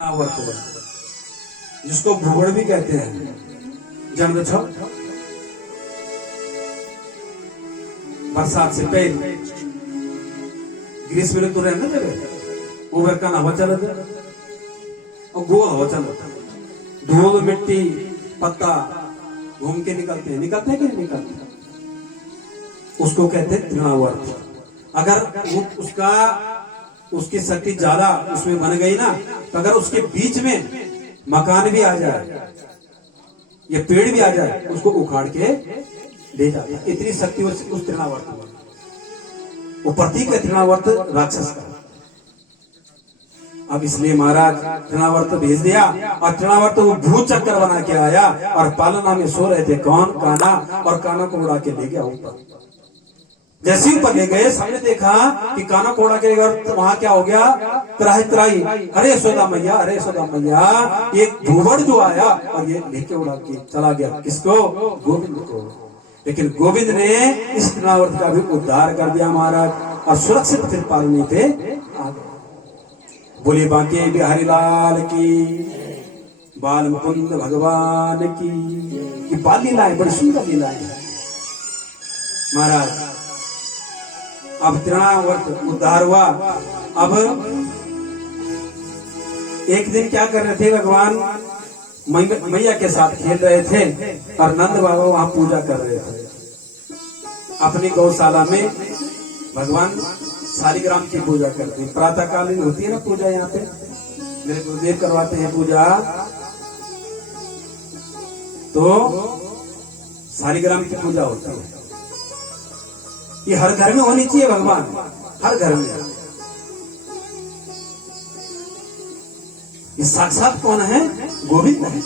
वर्तुल, जिसको भूगोल भी कहते हैं। जन्म छो बरसात से पहले ग्रीष्म ऋतु रहना जब वो का हवा चल और गोल हवा चल धूल मिट्टी पत्ता घूम के निकलते हैं कि नहीं निकलते? उसको कहते हैं तृणावर्त। अगर उसकी शक्ति ज्यादा उसमें बन गई ना, तो अगर उसके बीच में मकान भी आ जाए या पेड़ भी आ जाए उसको उखाड़ के ले जाता है। इतनी शक्ति उस तृणावर्त में। वो प्रतीक है तृणावर्त राक्षस का। अब इसलिए महाराज तृणावर्त भेज दिया और तृणावर्त वो भूत चक्कर बना के आया और पालना में सो रहे थे कौन? कान्हा। और कान्हा को उड़ा के ले गया ऊपर। जैसे ही ऊपर ले गए सामने देखा कि कान्हा को उड़ा के तो वहां क्या हो गया? त्राही त्राही, अरे यशोदा मैया, अरे यशोदा मैया। एक भूवड़ जो आया और ये लेके उड़ा के चला गया। किसको? गोविंद को। लेकिन गोविंद ने इस तृणावर्त का भी उद्धार कर दिया महाराज और सुरक्षित फिर पालने पे आ गए। बोले बांके बिहारी लाल की, बाल मुकुंद भगवान की। ये बाल लीलाएं बड़ी सुंदर लीलाएं हैं महाराज। अब तृणावर्त उद्धार हुआ। अब एक दिन क्या कर रहे थे भगवान? मैया के साथ खेल रहे थे और नंद बाबा वहां पूजा कर रहे थे अपनी गौशाला में। भगवान शालिग्राम की पूजा करते हैं। प्रातःकालीन होती है ना पूजा, यहाँ पे मेरे गुरुदेव करवाते हैं पूजा। तो शालिग्राम की पूजा होती है। ये हर घर में होनी चाहिए भगवान, हर घर में। ये साक्षात कौन है? गोविंद है,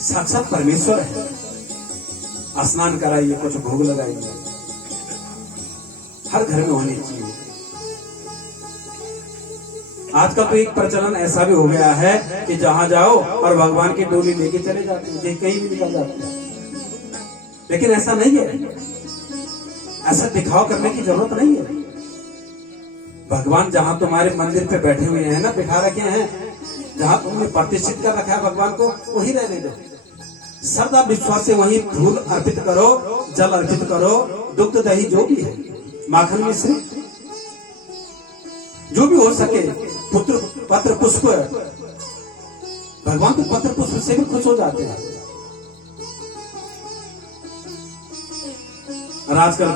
साक्षात परमेश्वर है। स्नान कराइए, कुछ भोग लगाइए, हर घर में होनी चाहिए। आजकल तो एक प्रचलन ऐसा भी हो गया है कि जहां जाओ और भगवान की डोली लेके चले जाते हैं, कहीं भी निकल जाते हैं। लेकिन ऐसा नहीं है, ऐसा दिखाव करने की जरूरत नहीं है। भगवान जहां तुम्हारे मंदिर पे बैठे हुए हैं ना, बिठा रखे हैं, जहां तुमने प्रतिष्ठित कर रखा है भगवान को, वही रहने दो। श्रद्धा विश्वास से वही फूल अर्पित करो, जल अर्पित करो, दुग्ध दही जो भी है, माखन मिश्री जो भी हो सके, पुत्र पत्र पुष्प। भगवान तो पत्र पुष्प से भी खुश हो जाते हैं। और आजकल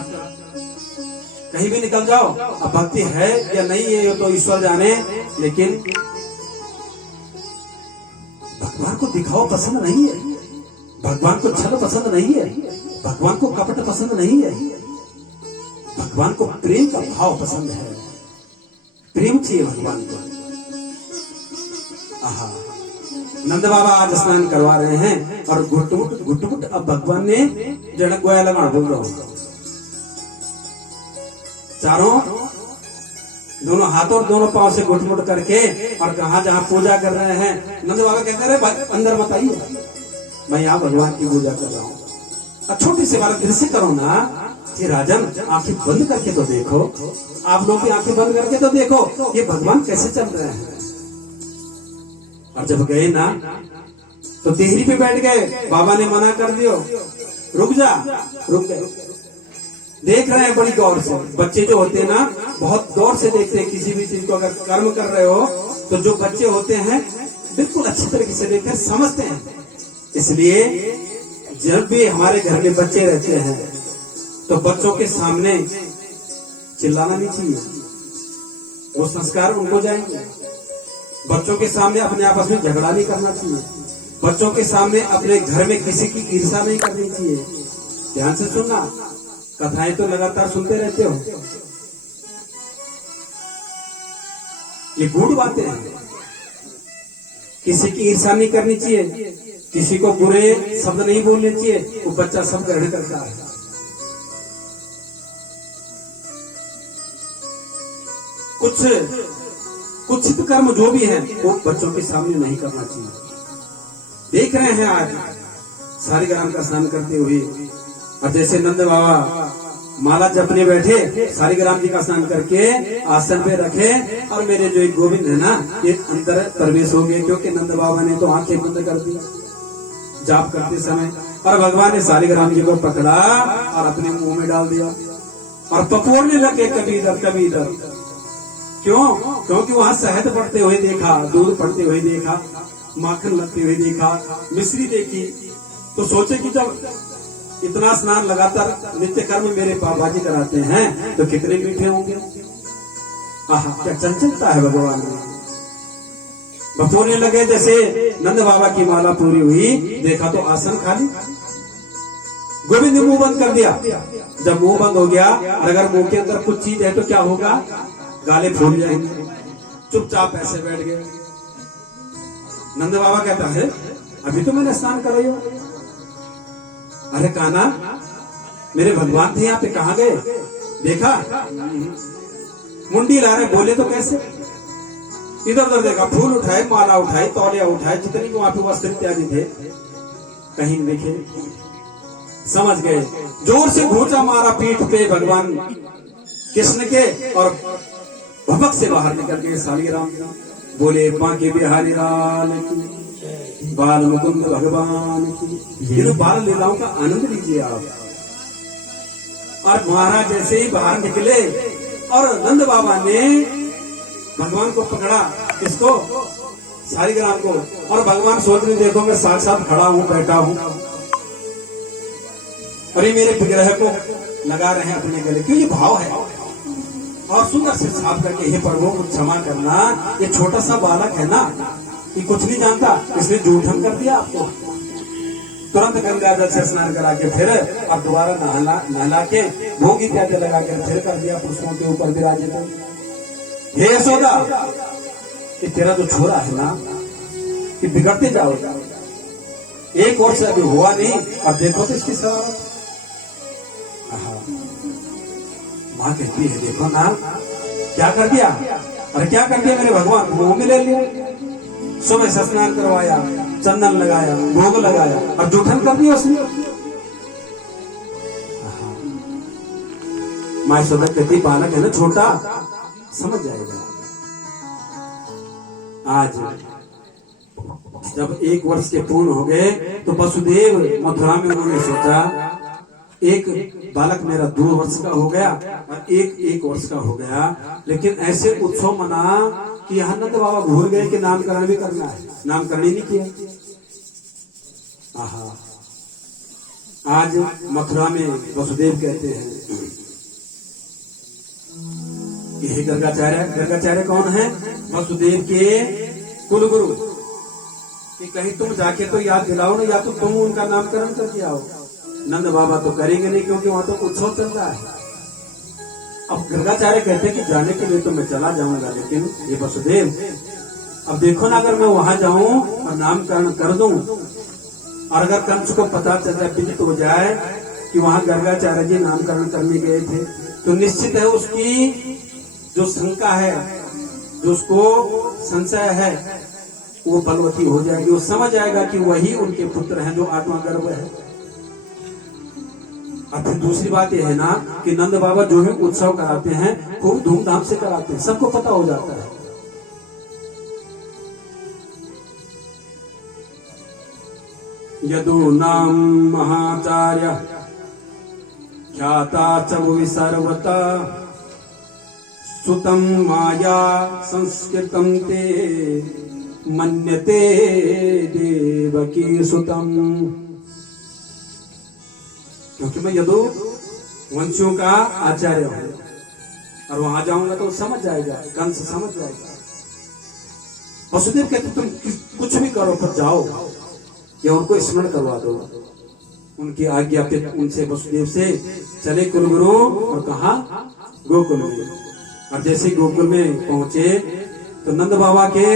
कहीं भी निकल जाओ, अब भक्ति है या नहीं है ये तो ईश्वर जाने, लेकिन भगवान को दिखाओ पसंद नहीं है, भगवान को छल पसंद नहीं है, भगवान को कपट पसंद नहीं है। भगवान को प्रेम का भाव पसंद है, प्रेम चाहिए भगवान को। आहा, नंद बाबा आज स्नान करवा रहे हैं और घुट अब भगवान ने जनक गोया लगा बोल रहा हूं। चारों दोनों हाथों और दोनों पांव से घुट करके और कहा जहां पूजा कर रहे हैं, नंद बाबा कहते रहे अंदर मत आइए, मैं यहाँ भगवान की पूजा कर रहा हूँ। छोटी सी बात दृश्य करो ना कि राजन आंखें बंद करके तो देखो, आप लोग भी आंखें बंद करके तो देखो ये भगवान कैसे चल रहे हैं। और जब गए ना तो देहरी पे बैठ गए, बाबा ने मना कर दियो, रुक जा, रुक गए। देख रहे हैं बड़ी गौर से। बच्चे जो होते हैं ना बहुत गौर से देखते हैं किसी भी चीज को। अगर कर्म कर रहे हो तो जो बच्चे होते हैं बिल्कुल अच्छी तरीके से देखते हैं, समझते हैं। इसलिए जब भी हमारे घर में बच्चे रहते हैं तो बच्चों के सामने चिल्लाना नहीं चाहिए, वो संस्कार उनको जाएंगे। बच्चों के सामने अपने आपस में झगड़ा नहीं करना चाहिए, बच्चों के सामने अपने घर में किसी की ईर्ष्या नहीं करनी चाहिए। ध्यान से सुनना, कथाएं तो लगातार सुनते रहते हो, ये गुड़ बातें हैं। किसी की ईर्ष्या नहीं करनी चाहिए, किसी को बुरे शब्द नहीं बोलने चाहिए, वो बच्चा सब ग्रहण करता है। कुछ कर्म जो भी है वो बच्चों के सामने नहीं करना चाहिए। देख रहे हैं आज शालिग्राम का स्नान करते हुए, और जैसे नंद बाबा माला जपने बैठे, सालिग्राम जी का स्नान करके आसन पे रखे और मेरे जो एक गोविंद है ना ये अंदर प्रवेश हो गए, क्योंकि नंद बाबा ने तो आंखें बंद कर दी जाप करते समय, और भगवान ने सालिग्राम जी को पकड़ा और अपने मुंह में डाल दिया और पपोड़ने लगे कभी इधर कभी इधर। क्यों? क्योंकि वहां शहद पड़ते हुए देखा, दूध पड़ते हुए देखा, माखन लगते हुए देखा, मिश्री देखी, तो सोचे कि जब इतना स्नान लगातार नित्य कर्म मेरे बाबाजी कराते हैं तो कितने मीठे होंगे। आहा, क्या चंचलता है भगवान में। बपोरने लगे, जैसे नंद बाबा की माला पूरी हुई, देखा तो आसन खाली। गोविंद ने मुंह बंद कर दिया। जब मुंह बंद हो गया, अगर मुंह के अंदर कुछ चीज है तो क्या होगा? गाले फूल जाएंगे। चुपचाप ऐसे बैठ गए। नंद बाबा कहता है, अभी तो मैंने स्नान कर रही हूं। अरे कान्हा, मेरे भगवान थे यहाँ पे, कहाँ गए? देखा मुंडी ला रहे, बोले तो कैसे? इधर उधर देखा, फूल उठाए, माला उठाई, तौलिया उठाए, जितने भी वहां पे वस्त्र इत्यादि थे, कहीं देखे। समझ गए, जोर से घूंचा मारा पीठ पे भगवान कृष्ण के और भपक से बाहर निकल गए सालिग्राम। बोले बांके बिहारी लाल की, बाल मुकुंद भगवान की। ये तो बाल लीलाओं का आनंद लीजिए आप। और महाराज जैसे ही बाहर निकले और नंद बाबा ने भगवान को पकड़ा, किसको? सालिग्राम को। और भगवान सोच रहे, देखो मैं साथ खड़ा हूं, बैठा हूं, और ये मेरे विग्रह को लगा रहे हैं अपने गले। क्यों? ये भाव है। और सुंदर से साफ करके, हे प्रभु कुछ क्षमा करना, ये छोटा सा बालक है ना, ये कुछ नहीं जानता, इसने जूठन कर दिया आपको। तुरंत गंगा जल से स्नान करा के फिर और दोबारा नहला के भोग इत्यादि लगा के फिर कर दिया पुष्पों के ऊपर विराजित। हे यशोदा, ये तेरा जो छोरा है ना, कि बिगड़ते जाओगे। एक वर्ष अभी हुआ नहीं और देखो तो इसकी शरारत। माँ कहती है, देखो ना क्या कर दिया। अरे क्या कर दिया मेरे भगवान? मुंह में ले लिया, सुबह से स्नान करवाया, चंदन लगाया, भोग लगाया और जूठन कर दिया उसने। माँ यशोदा कहती, बालक है ना छोटा, समझ जाएगा। आज जब 1 वर्ष के पूर्ण हो गए तो वसुदेव मथुरा में उन्होंने सोचा, एक बालक मेरा 2 वर्ष का हो गया और एक वर्ष का हो गया, लेकिन ऐसे उत्सव मना कि यहाँ नंद बाबा भूल गए कि नामकरण भी करना है, नामकरण ही नहीं किया। आहा, आज मथुरा में वसुदेव कहते हैं कि हे गर्गाचार्य। गर्गाचार्य कौन है? वसुदेव के कुलगुरु। कि कहीं तुम जाके तो याद दिलाओ ना, या तो तुम उनका नामकरण करके आओ। नंद बाबा तो करेंगे नहीं, क्योंकि वहां तो उत्सव चल रहा है। अब गर्गाचार्य कहते हैं कि जाने के लिए तो मैं चला जाऊंगा, लेकिन ये वसुदेव, अब देखो ना, अगर मैं वहां जाऊं और नामकरण कर दूं और अगर कंस को पता चल जाए, विदित हो जाए कि वहां गर्गाचार्य जी नामकरण करने गए थे, तो निश्चित है उसकी जो शंका है, जो उसको संशय है, वो बलवती हो जाएगी। वो समझ आएगा कि वही उनके पुत्र हैं जो 8वां गर्भ है। और फिर दूसरी बात यह है ना कि नंद बाबा जो भी उत्सव कराते हैं खूब धूमधाम से कराते हैं, सबको पता हो जाता है। यदु नाम महाचार्य ख्याता च भुवि सर्वता, सुतम माया संस्कृतम ते मन्यते देवकी सुतम। क्योंकि मैं यदु वंशियों का आचार्य हूं और वहां जाऊंगा तो समझ जाएगा, कंस समझ जाएगा। वसुदेव कहते तुम कुछ भी करो, पर जाओ या उनको स्मरण करवा दो। उनकी आज्ञा पे उनसे वसुदेव से चले कुलगुरु और कहा गोकुल में। और जैसे गोकुल में पहुंचे तो नंद बाबा के